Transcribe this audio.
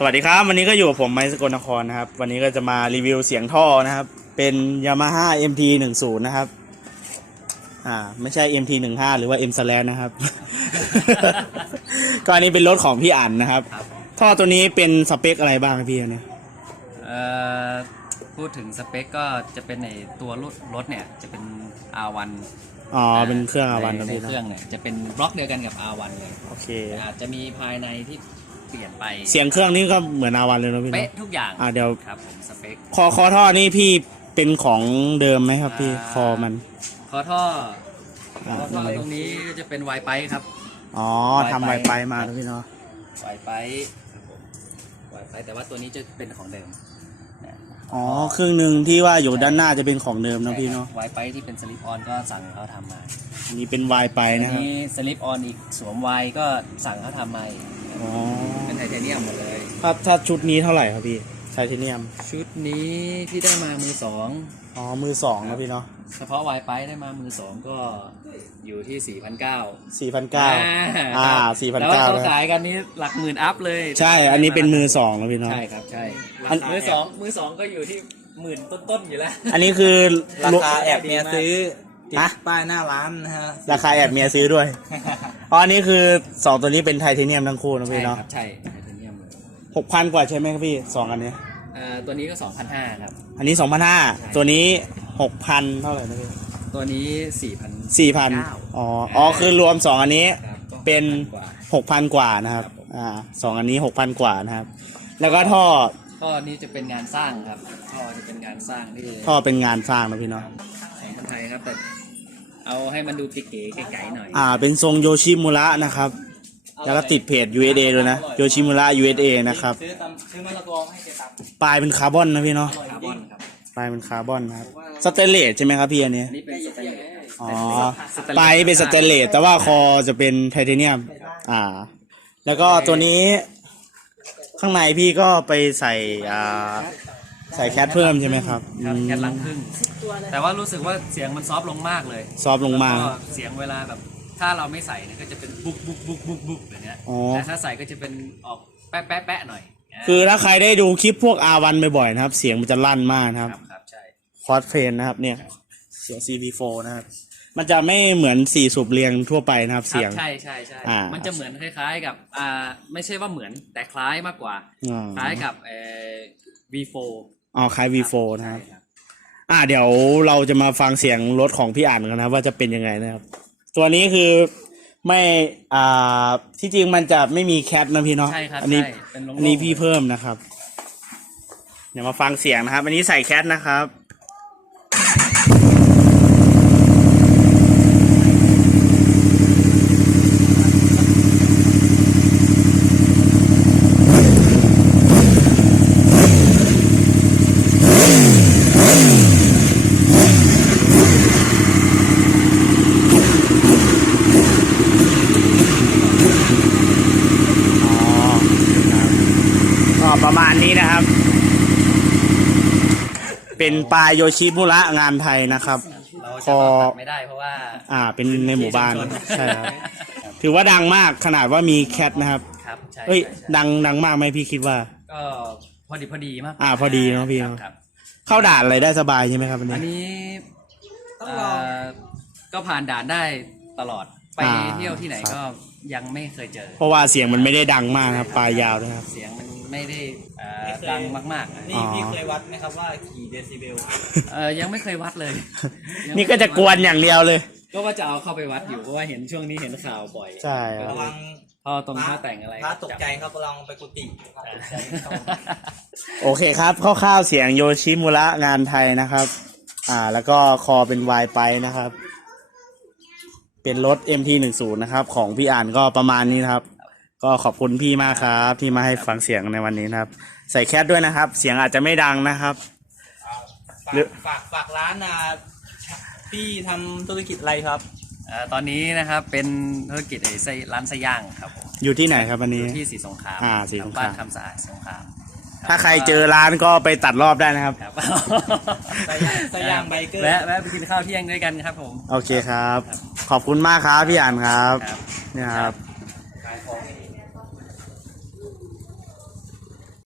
สวัสดีครับ วันนี้ก็อยู่กับผมไมค์สกลนครนะครับ วันนี้ก็จะมารีวิวเสียงท่อนะครับ เป็น Yamaha MT 1 0นะครับ อ่า ไม่ใช่ MT 1 5หรือว่า M s l a นะครับ ก็อันนี้เป็นรถของพี่อั๋นนะครับ ครับท่อตัวนี้เป็นสเปคอะไรบ้างครับพี่อันเนี่ยเอ่อพูดถึงสเปคก็จะเป็นในตัวรถรถเนี่ยจะเป็น R1 อ๋อ เป็นเครื่องอาวันในนะในพี่เครื่องนะเนี่ยจะเป็นบล็อกเดียวกันกับ R1 เลย โอเคแต่อาจจะมีภายในที่ เปลี่ยนไปเสียงเครื่องนี้ก็เหมือนอาวันเลยนะพี่เป๊ะเนาะทุกอย่างอ่าเดี๋ยวครับผมสเปค คอคอท่อนี่พี่เป็นของเดิมไหมครับพี่อ่า คอมันคอท่ออ่าคอท่อตรงนี้ก็จะเป็นไวไปครับ อ๋อทำไวไปมานะพี่เนาะไวไปครับผมไวไปแต่ว่าตัวนี้จะเป็นของเดิมนะอ๋อครึ่งหนึ่งที่ว่าอยู่ด้านหน้าจะเป็นของเดิมนะพี่เนาะไวไปที่เป็นสลิปออนก็สั่งเขาทำมาอันนี้เป็นวายไปอันนะครับนี้สลิปออนอีกสวมไวก็สั่งเขาทำมาอีกอ๋อเป็น ไทเทเนียมหมดเลย ถ้าถ้าชุดนี้เท่าไหร่ครับพี่ไทเทเนียม ชุดนี้ที่ได้มามือสองอ๋อ มือสองนะพี่เนาะเฉพาะไวไปได้มามือสองก็อยู่ที่4 0 0สี่พันเก้าอ่าสี่พันแล้วเก้าเขาขายกันนี้หลักหมื่นอัพเลย ใช่ อันนี้เป็นมือสองนะพี่เนาะใช่ครับใช่อันมือสองมือสองก็อยู่ที่หมื่นต้นๆอยู่แล้ว อันนี้คือราคาแอบเมียซื้อ ติดฮะ ป้ายหน้าร้านนะฮะราคาแอบเมียซื้อด้วย อ๋ออันนี้คือสองตัวนี้เป็นไทเทเนียมทั้งคู่นะใช่พี่คเนาะรับใช่ไทเทเนียมเลยหกพันกว่าใช่ไหมครับพี่สองอันเนี้ยอ่าตัวนี้ก็ 2,500ครับ อันนี้สองพันห้าใช่ตัวนี้หกพันเท่าไหร่นะพี่ตัวนี้ 4,000 สี่พันอ๋ออ๋อคือรวมสองอันนี้ ครับก็เป็นกว่า หกพันกว่านะครับ ครับผม อ่าสองอันนี้หกพันกว่านะครับ แล้วก็ท่อท่อนี้จะเป็นงานสร้างครับท่อจะเป็นงานสร้างที่ท่อเป็นงานสร้างนะพี่เนาะ ของคนไทยครับแต่ เอาให้มันดูเก๋ๆไก๋ๆหน่อยอ่า เป็นทรงโยชิมุระนะครับ แล้วก็ติดเพจ USA ด้วยนะ โยชิมุระ USA นะครับ ซื้อตำซื้อมะละกอให้เจ๊ตับปลายเป็นคาร์บอนนะพี่เนาะ คาร์บอนครับปลายเป็นคาร์บอนนะครับ สเตนเลสใช่ไหมครับพี่อันนี้ อันนี้เป็นสแตนเลสอ๋อ ปลายเป็นสเตนเลสแต่ว่าคอจะเป็นไทเทเนียม อ่า แล้วก็ตัวนี้ข้างในพี่ก็ไปใส่ อ่า ใส่แคทเพิ่มใช่ไหมครับครับอืมแค่ลังครึ่งแต่ว่ารู้สึกว่าเสียงมันซอฟต์ลงมากเลยซอฟต์ลงมาแล้วก็เสียงเวลาแบบ ถ้าเราไม่ใส่เนี่ยก็จะเป็นบุ๊กบุ๊กบุ๊กบุ๊กบุ๊กแบบเนี้ยอ๋อ แต่ถ้าใส่ก็จะเป็นออกแป๊ะแป๊ะแป๊ะหน่อยคือถ้าใครได้ดูคลิปพวก R1 บ่อยๆนะครับ เสียงมันจะลั่นมากนะคครัรับบครับใช่คอร์สเพนนะครับเนี่ยเสียง CV4 นะครับ มันจะไม่เหมือนสี่สูบเรียงทั่วไปนะครับครับเสียงใช่ใช่ใช่อ่ามั มันจะเหมือนคล้าย ๆ กับอ่าไม่ใช่ว่าเหมือนแต่คล้ายมากกว่า อ่า คล้ายกับเอ่อ V4 อ๋อคล้าย V4 นะครับอ่าเดี๋ยวเราจะมาฟังเสียงรถของพี่อ่านกันนะครับว่าจะเป็นยังไงนะครับ ตัวนี้คือไม่อ่าที่จริงมันจะไม่มีแคทนะพี่เนาะใช่ครับอันี้ใช่เป็นโล่งๆ อันนี้พี่เพิ่มนะครับ เดี๋ยวมาฟังเสียงนะครับ อันนี้ใส่แคทนะครับ อ๋อครับก็ประมาณนี้นะครับ เป็นปลาโยชิมุระงานไทยนะครับ เราพจะอตัดไม่ได้เพราะว่า อ่า เป็นในหมู่บ้านชุมชน ใช่ครับ ถือว่าดังมากขนาดว่ามีแคทนะครับ ครับใช่เฮ้ยใช่ใช่ดังดังมากไหมพี่คิดว่า ก็พอดีพอดีมากอ่าพอดีเนอะพี่ครับเนอะ ครับเข้าด่านอะไรได้สบายใช่ไหมครับอันอันนี้ นี้เอ่อก็ผ่านด่านได้ตลอดไปอ่า เที่ยวที่ไหนครับก็ยังไม่เคยเจอเพราะว่าเสียงมันไม่ได้ดังมากนะครับปลายยาวนะครับ เสียงมัน ไม่ได้เอ่อดังมากๆอะนี่อ๋อพี่เคยวัดไหมครับว่ากี่เดซิเบลเออยังไม่เคยวัดเลยนี่ก็จะกวนอย่างเดียวเลย ก็ว่าจะเอาเข้าไปวัดอยู่เพราะว่าเห็นช่วงนี้เห็นข่าวบ่อยใช่ครับระวังพอตรงท่าแต่งอะไรพระตกใจครับลองไปกุฏิพระตกใจครับโอเคครับคร่าวๆเสียงโยชิมุระงานไทยนะครับ อ่า แล้วก็คอเป็นวายไปนะครับ เป็นรถ MT10 นะครับ ของพี่อ่านก็ประมาณนี้นะครับ ก็ขอบคุณพี่มากครับ ที่มาให้ฟังเสียงในวันนี้นะครับ ใส่แคทด้วยนะครับ เสียงอาจจะไม่ดังนะครับฝาหรืกอ ฝากฝากร้านนะพี่ทำธุรกิจอะไรครับ เอ่อตอนนี้นะครับเป็นธุรกิจไอ้ไส้ร้านไส้ย่างครับผมอยู่ที่ไหนครับวันนี้ที่สีสงครามอ่าศรีสงคราม บ้านคำสะอาดสงครามถ้าใครเจอร้านก็ไปตัดรอบได้นะครับ ครับไส้ย่างไส้ย่างไบเกอร์ แวะแวะไปกินข้าวเที่ยงด้วยกันครับผม โอเคครับ ขอบคุณมากครับพี่อ่านครับ ครับเนี่ยครับขายของ